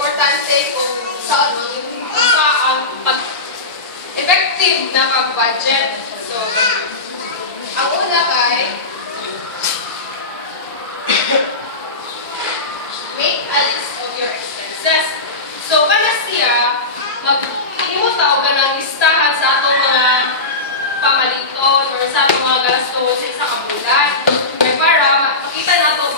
importante kung saan ang effective na pag-budget. So, ang una kay make a list of your expenses. So, kana siya, mag-imuta o ganang listahan sa atong mga pamaliton or sa atong mga gastos sa isang bulan. May para makita na ito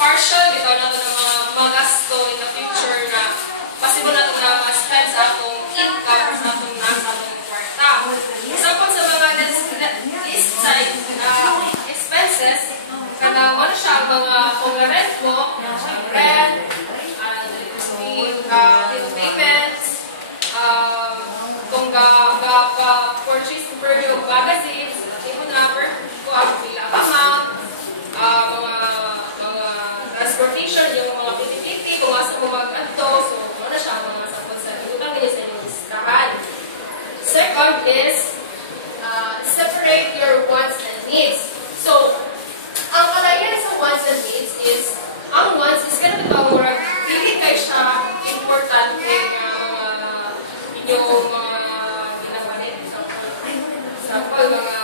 partial bitaw na ito ng mga gasto in the future na possible na ito na ma-spend sa atong income or sa atong nasa atong kwarta. Example sa mga list sa expenses, kana wala siya ang mga kung rent mo, rent, payments, kung purchase per yung magazines, imo na per kung ang bilang amount, mga transportation, yung mga utility, kung asa mo mag-adto, so wala siya ang mga sapon sa utang niya sa inyong listahan. Second is, separate your wants and needs. So, ang kalagyan sa wants and needs is, ang wants is ganun ito ang murag, hindi kayo siya importante na inyong mga ginagamit. Example, mga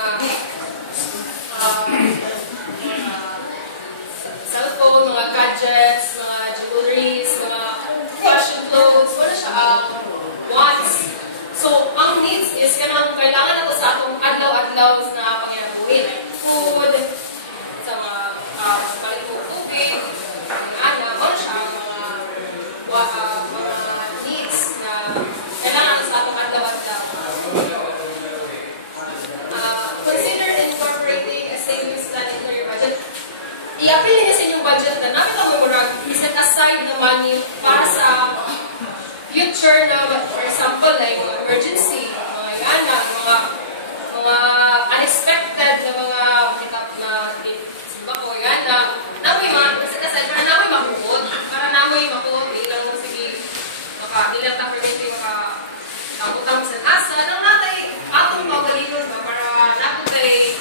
cellphone, mga gadgets, mga jewelries, mga fashion clothes, wala siya ang wants. So, ang needs is ganun, kailangan nato sa atong adlaw-adlaw na panginabuhi, like food, sa mga palikong tubig, wala siya ang mga needs na kailangan sa atong adlaw-adlaw. Consider incorporating a savings plan into your budget. I-apply niya sa inyong budget na namin ang murag set aside na money para sa future na, for example, like mga emergency, mga yana, mga unexpected na mga kitap na simba ko, yana, namoy mga set aside para namoy makuot, ilang mo sige, ilang ta-permit yung nakutang sa asa, nang natay atong magalingon ba, para naputay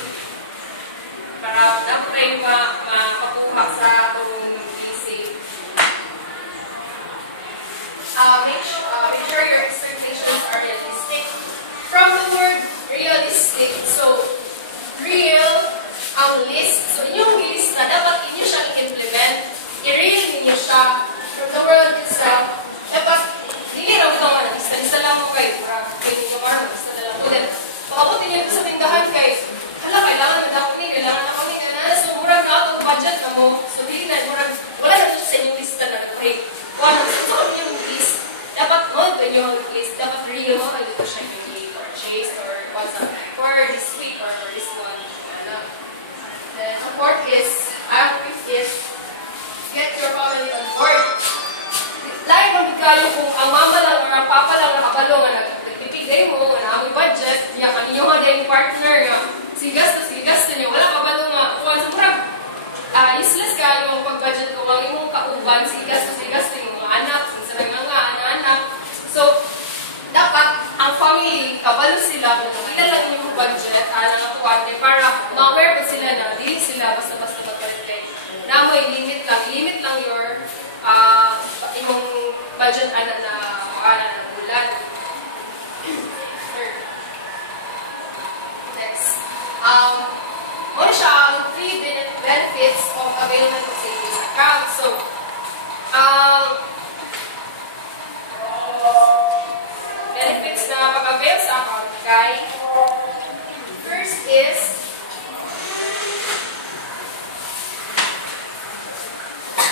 makuha sa atong PC. Make sure your expectations are realistic. From the word realistic, so real ang list. So inyong list na dapat inyo siyang i-implement, i-real ninyo siya from the word itself. Dapat hindi lang ito nga nag-lista lang mo kayo para kayo ninyo para nag-lista na lang ulit. Pakabutin nyo sa tindahan kayo, kailangan na ako ni, so murag na atong budget na mo, so hindi na, wala na ito sa inyong lista na okay. Kung ano sa inyong list, dapat mo ito inyong list, dapat real mo, ito siya yung purchase or what's up for this week or for this month. Then, the fourth is, get your family on board. Lahat mo kayo kung ang mama lang or ang papa lang nakabalo nga nagpipigay mo, nga na budget, niya kaninyo nga din partner nga, sigasto nyo, wala kabalo nga, kung sa murag, useless ka yung pag-budget ko, wag imong kauban, sigasto yung mga anak, sinsalang nga, anak-anak. So, dapat, ang family, kabalo sila, kung nakita lang yung budget, nakakuwate, para ma-aware pa sila na, dili sila basta-basta magkalite. Na may limit lang your, imong budget, na bulan. Next. Muna siya ang 3 benefits of available savings account. So, benefits na pag-avail sa account, guys. First is,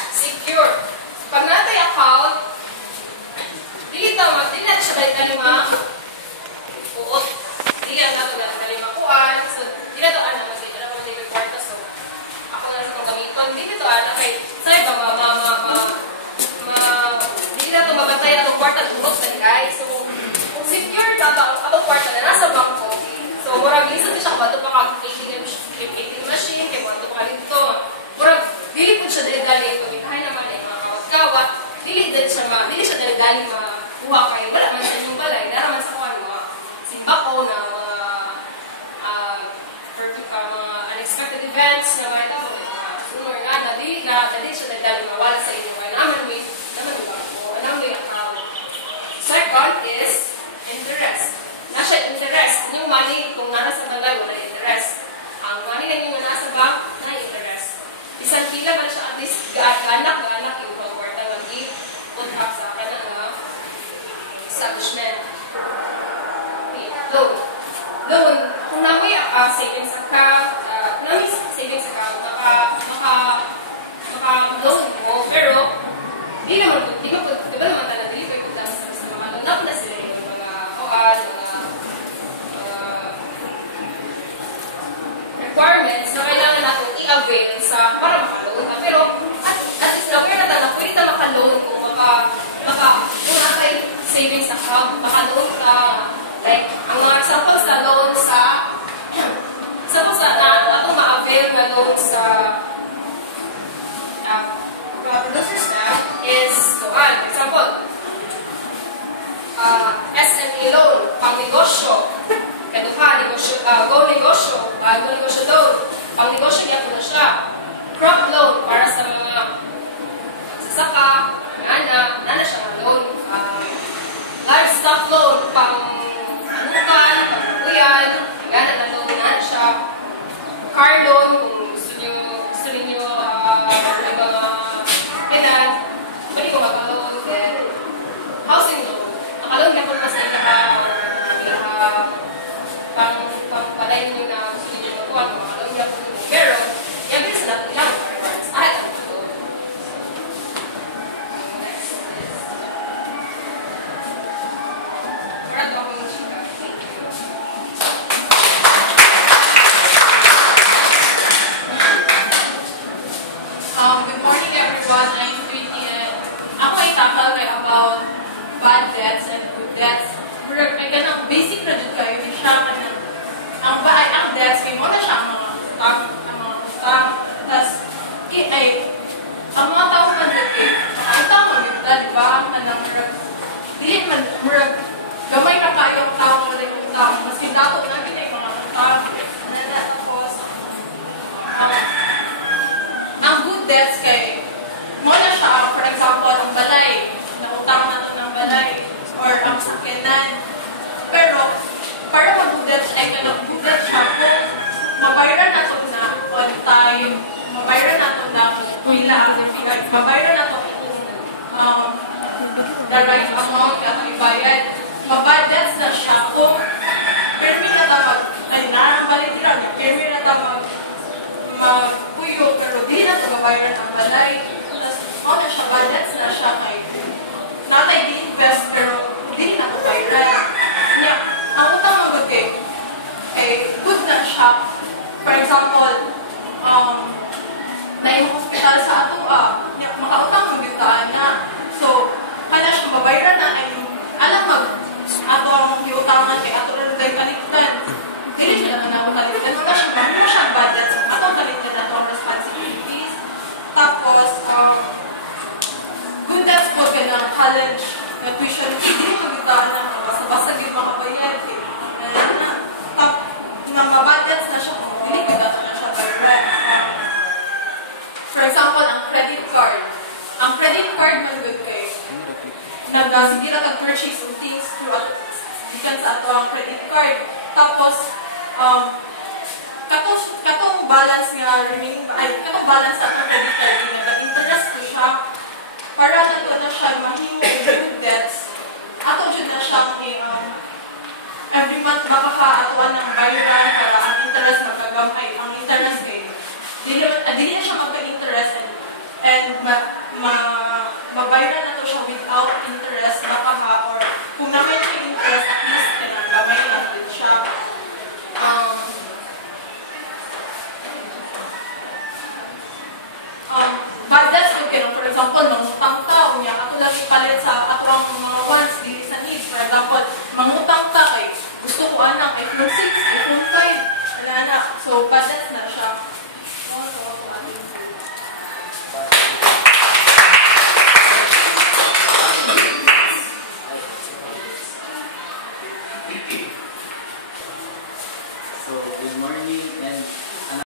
secure. Pag natay account, dili na siya dahil uot. Dili na ito dahil makuhaan. So, dili na ito kasi wala ko na kwarta. So, ako na sa itong gamiton. Dili na ito kay sa'yo dili na ito mabantay na itong kwarta uot na guys. So, kung secure ba itong kwarta na nasa bangko, so, murag lisa ito siya kabato pa ATM machine, kaya bato pa dito. Murag, dili po siya dali-dali ito. Bitahay naman ay mga kawat-kawat. Dili siya dali-dali makuha kayo. Wala man sa inyong balay. Dara man sa kuha mga simbako na mga unexpected events na mga ito. Sooner na, dili siya dali-dali mawala sa inyong balay. Naman dili man murag gamay na kayo ang tao na yung utang. Mas dato na ginay mga utang. Tapos, ang good debts kay mo na siya, for example, ang balay, na utang na ito ng balay, or ang sakyanan. Pero, para mag-good debts ay good debts siya kung mabayaran na ito na on time, mabayaran na ito na kuila, mabayaran na ito the right amount na ibayad. Mabad debts na siya kung permi na ito narang balik lang, permi na ito magpuyo, pero di na ito mabayaran ang balay. Tapos, na siya, bad debts na siya kay natay di-invest, pero di na ito bayaran. Ang utang ng good good na siya. For example, na yung hospital sa ato, makautang ng bitaan na. So, kaya siya mabayaran na ay alam ato ang iutangan kay ato rin tayo kaliktan. Dili siya lang na kaliktan. Mga siya, mga siya budget. Ato ang kaliktan na ito ang responsibilities. Tapos, good debts po ka ng college na tuition. Hindi mo bitaan na basta-basta gid makabayad. Na mabudgets na siya kung hindi kita na siya bayaran. For example, ang credit card. Ang credit card man good kay sige lang nag-purchase of things throughout gikan sa ato ang credit card. Tapos, katong balance nga remaining katong balance sa atong credit card nag-interest ko siya para na siya mahimo good debts. Ato jud na siya every month makaka-atuan ng bayaran para ang interest magkagamay. Ang interest kay dili na siya magka-interest and mabayaran na to siya without interest or kung naman siya interest at least gamay lang din siya. Bad debts okay, for example, mangutang ka, unya ato lang ipalit sa ato ang mga wants dili sa needs. For example, mangutang ka kay gusto ko iPhone 6, iPhone 5, wala na. So, bad debts na siya.